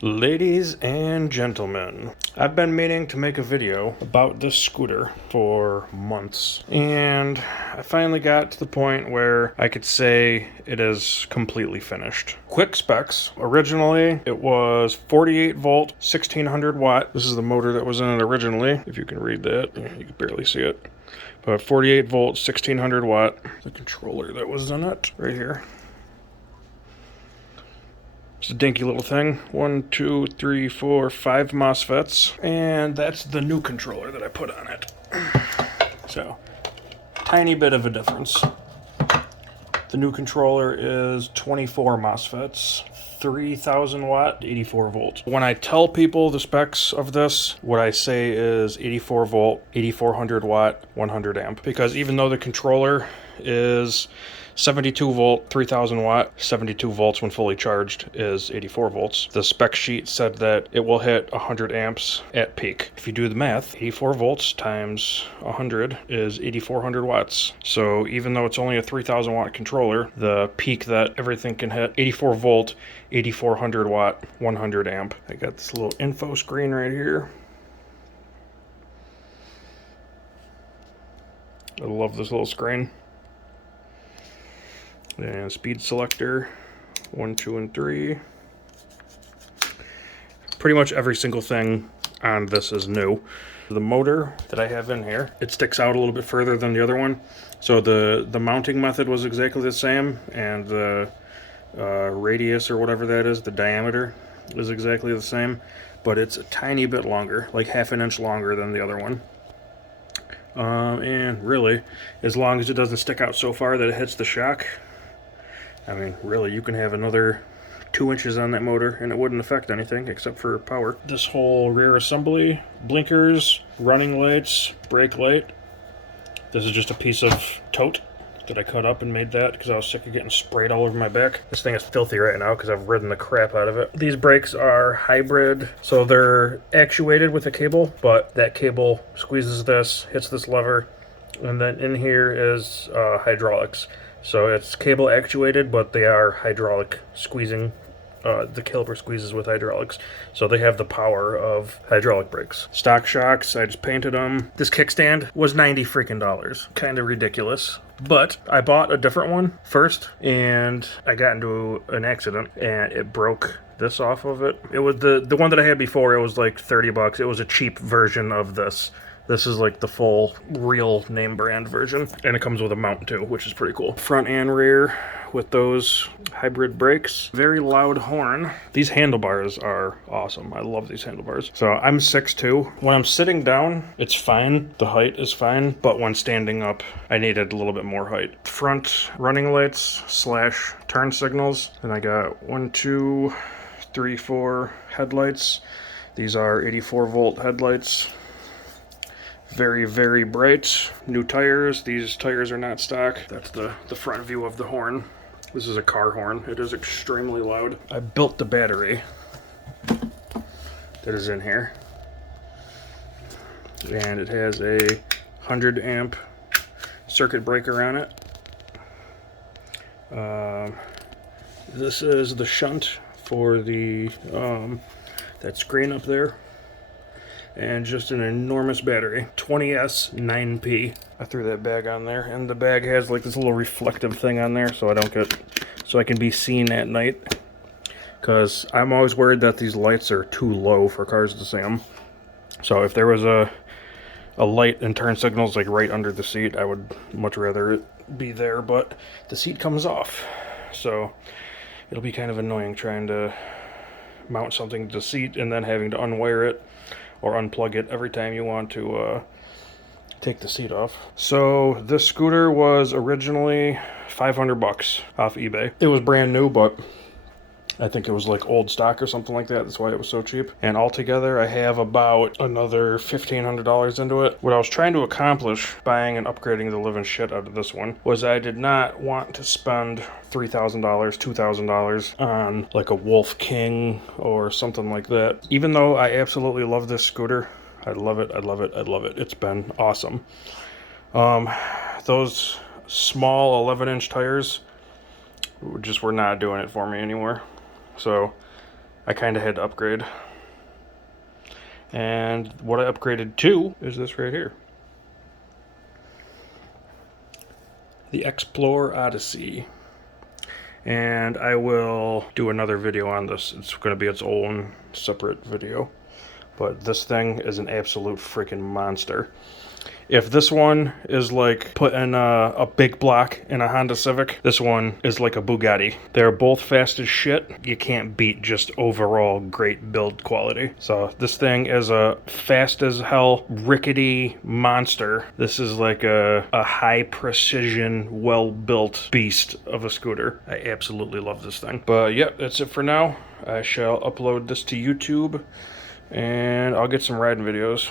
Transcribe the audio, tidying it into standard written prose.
Ladies and gentlemen, I've been meaning to make a video about this scooter for months, and I finally got to the point where I could say it is completely finished. Quick specs. Originally, it was 48 volt, 1600 watt. This is the motor that was in it originally, if you can read that. You can barely see it. But 48 volt, 1600 watt. The controller that was in it, right here. It's a dinky little thing. 1, 2, 3, 4, 5 MOSFETs. And that's the new controller that I put on it. So, tiny bit of a difference. The new controller is 24 MOSFETs, 3000 watt, 84 volts. When I tell people the specs of this, what I say is 84 volt, 8400 watt, 100 amp. Because even though the controller is 72 volt, 3000 watt, 72 volts when fully charged is 84 volts. The spec sheet said that it will hit 100 amps at peak. If you do the math, 84 volts times 100 is 8400 watts. So even though it's only a 3000 watt controller, the peak that everything can hit, 84 volt, 8400 watt, 100 amp. I got this little info screen right here. I love this little screen. And speed selector, 1, 2, and 3. Pretty much every single thing on this is new. The motor that I have in here, it sticks out a little bit further than the other one. So the mounting method was exactly the same, and the radius or whatever that is, the diameter, is exactly the same, but it's a tiny bit longer, like half an inch longer than the other one. And really, as long as it doesn't stick out so far that it hits the shock, I mean, really, you can have another 2 inches on that motor and it wouldn't affect anything except for power. This whole rear assembly, blinkers, running lights, brake light. This is just a piece of tote that I cut up and made that because I was sick of getting sprayed all over my back. This thing is filthy right now because I've ridden the crap out of it. These brakes are hybrid, so they're actuated with a cable, but that cable squeezes this, hits this lever, and then in here is hydraulics. So it's cable actuated, but they are hydraulic squeezing. The caliper squeezes with hydraulics. So they have the power of hydraulic brakes. Stock shocks, I just painted them. This kickstand was $90 freaking. Kind of ridiculous. But I bought a different one first, and I got into an accident, and it broke this off of it. It was the one that I had before, it was like $30. It was a cheap version of this. This is like the full, real name brand version. And it comes with a mount too, which is pretty cool. Front and rear with those hybrid brakes. Very loud horn. These handlebars are awesome. I love these handlebars. So I'm 6'2". When I'm sitting down, it's fine. The height is fine. But when standing up, I needed a little bit more height. Front running lights / turn signals. And I got 1, 2, 3, 4 headlights. These are 84 volt headlights. Very, very bright. New tires. These tires are not stock. That's the front view of the horn. This is a car horn. It is extremely loud. I built the battery that is in here. And it has a 100 amp circuit breaker on it. This is the shunt for the that screen up there. And just an enormous battery. 20S 9P. I threw that bag on there, and the bag has like this little reflective thing on there so I can be seen at night. Because I'm always worried that these lights are too low for cars to see them. So if there was a light and turn signals like right under the seat, I would much rather it be there, but the seat comes off. So it'll be kind of annoying trying to mount something to the seat and then having to unwire it or unplug it every time you want to take the seat off. So this scooter was originally $500 off eBay. It was brand new, but I think it was like old stock or something like that. That's why it was so cheap. And altogether, I have about another $1,500 into it. What I was trying to accomplish buying and upgrading the living shit out of this one was I did not want to spend $3,000, $2,000 on like a Wolf King or something like that. Even though I absolutely love this scooter, I love it, I love it, I love it. It's been awesome. Those small 11-inch tires just were not doing it for me anymore. So I kind of had to upgrade. And what I upgraded to is this right here. The Explore Odyssey. And I will do another video on this. It's going to be its own separate video. But this thing is an absolute freaking monster. If this one is like putting a big block in a Honda Civic, this one is like a Bugatti. They're both fast as shit. You can't beat just overall great build quality. So this thing is a fast as hell, rickety monster. This is like a high precision, well-built beast of a scooter. I absolutely love this thing. But yeah, that's it for now. I shall upload this to YouTube and I'll get some riding videos.